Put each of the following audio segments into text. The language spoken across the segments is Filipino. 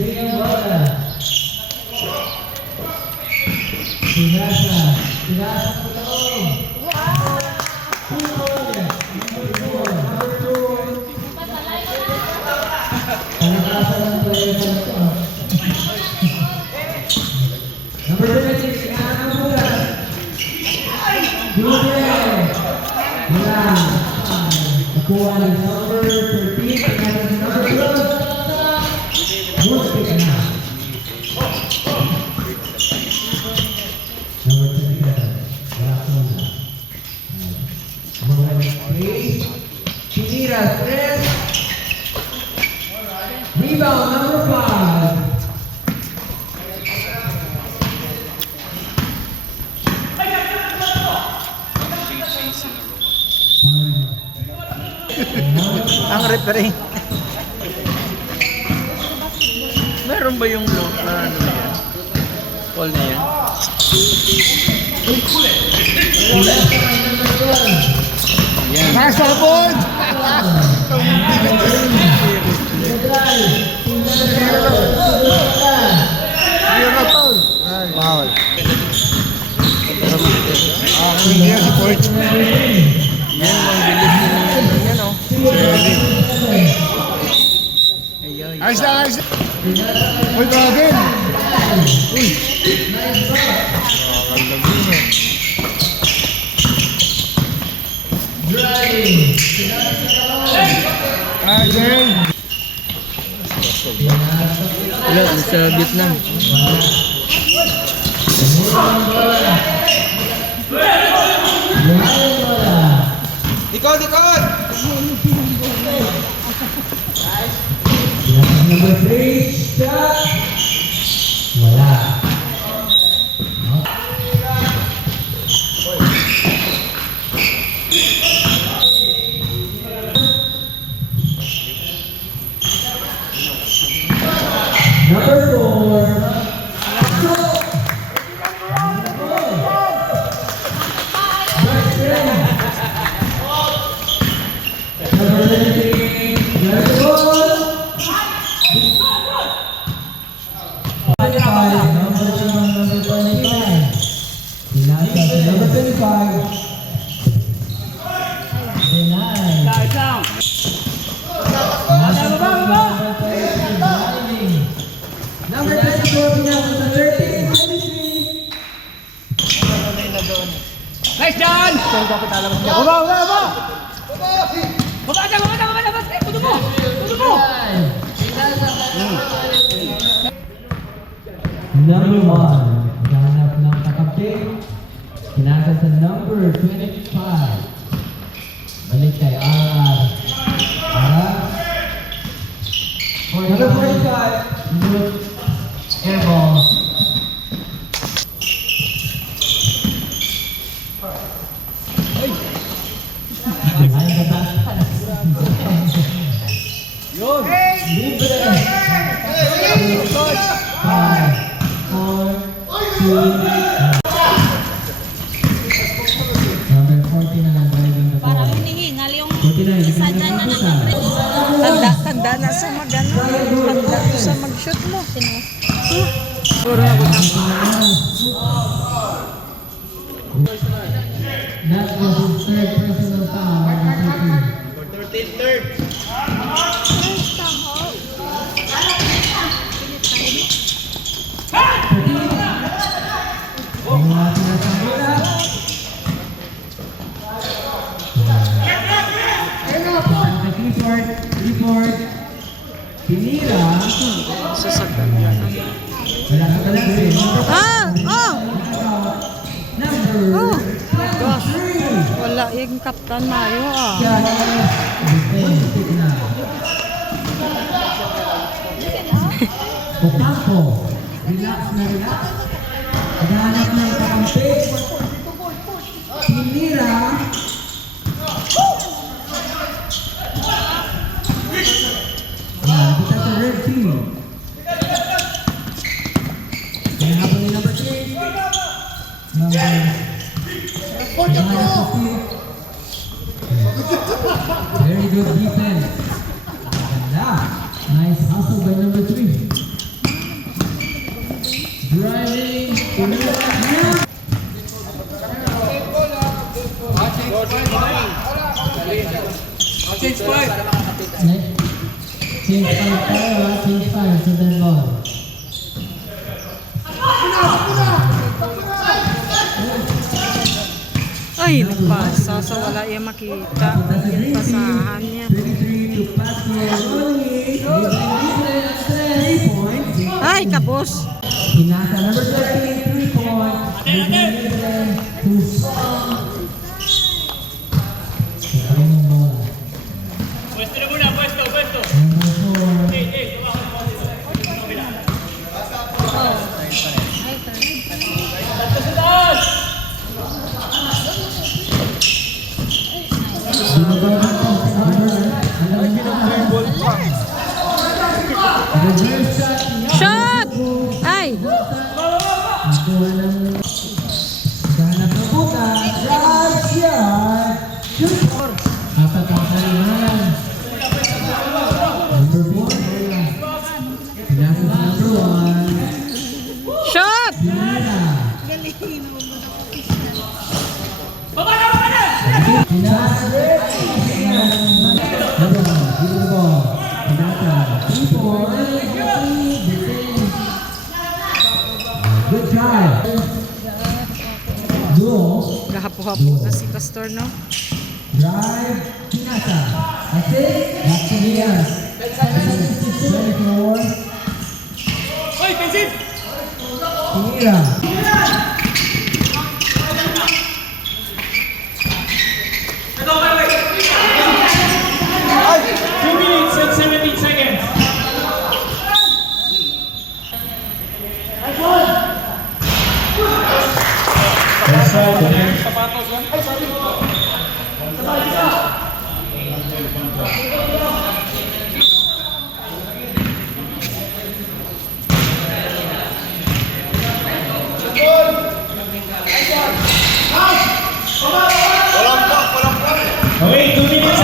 Sing ang bola. Sinasa po taong. Palakasan ng player na ito. Number 26, ang bola. Dube. Wala. Nakuha ng number 13. Tingnan ng number 12. Good pick na. Number 27. Wala ko na. Number 3. Pinira. 3. Rebound number 5. Ang referee. Meron ba yung low na ano na yan? Call na yan? Yan. Nasa board! Foul. Hindi yung support. Yan, ang bilis din naman yan, oh. Ayos na, ayos na. Uy, Dragon! Uy! Dragon! Wala, sa Vietnam. Likod! Number 3, shot! Wala. Number 4. Number 17. Number 4. Number 25. Number 25. Denied. Number 34, pinasa sa 13. Nice, John! Baba! Basket! Tudo mo! Number 1, ganap ng kakampi. Pinasa sa number 25. Balik kay RR. RR. Number 45. Airball. Behind the basket. Yun! Libre. 5, 4, 2. Number 49, driving the ball. Parang hinihingal yung 49, isa dyan na nakapre. Tanda na sa mag-ano. Tanda ko sa mag-shoot mo. That was his third personal foul. Third. Report. Pinira. Sasagdan yan. Wala ka talaga. Number 3. Wala yung Kaptan Mayo Ocampo. Relax na relax. Paghanap ng kakampi. Pinira. Kita sa red team. Kaya habang ni number 3. Very good defense. Nice hustle by number 3. Change 5. Next. Change 5 tayo ha. Change 5 sa then ball. Ay, nagpasa sa wala yung makita. Yung pasahan niya. 23 to Pastor Ronnie. 3 points. Ay, kapos. Hinasa number 13, 3 points. To Song. Number 4. Shot! Ay! Ganap na buka. Drive shot. Shoot. Apat ang kalimanan. Number 1. Hinasa sa number 1. Shot! Hinasa. Good try. Duo. Gahapo-hapo na si Pastor, no? Drive. Hinasa. Assist. Back to Diaz. 24. Hoy, pensin! Tinira. Ay! 2 minutes and 17 seconds. Okay, 2 minutes.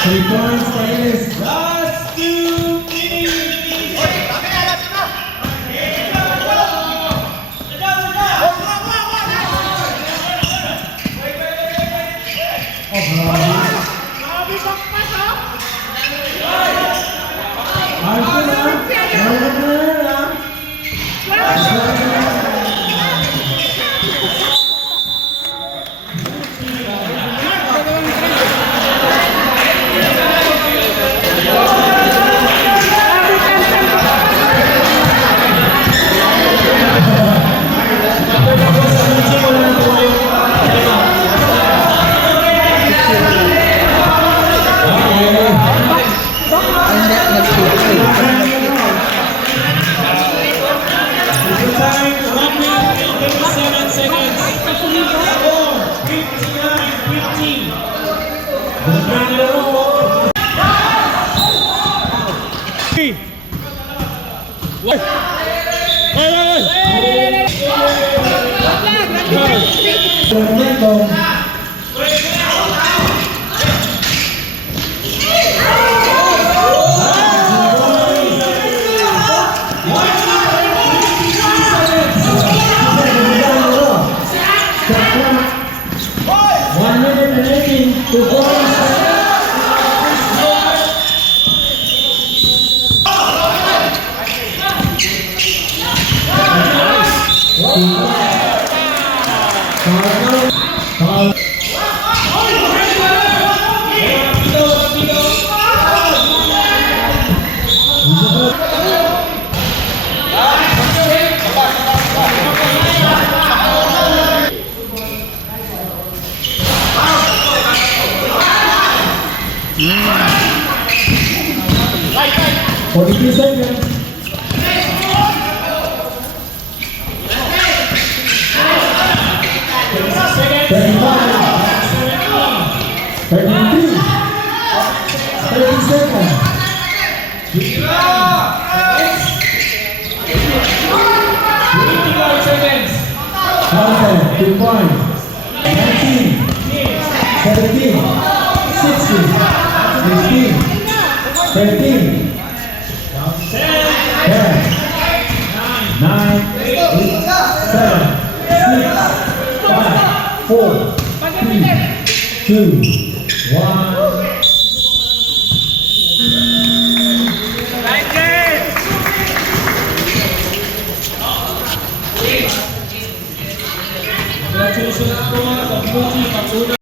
Three points, Taylor. Last 2 minutes. Time 1 minute and 37 seconds. Score 59-50. Three. One. Forty-two seconds. Thirty-two. 30 seconds. 55 seconds. Contact, 2 points. 19, 17, 16, 15, 13, 10, 9, 8, 7, 6, 5, 4, 3, 2, 1. Congratulations po sa blue team. Ang unang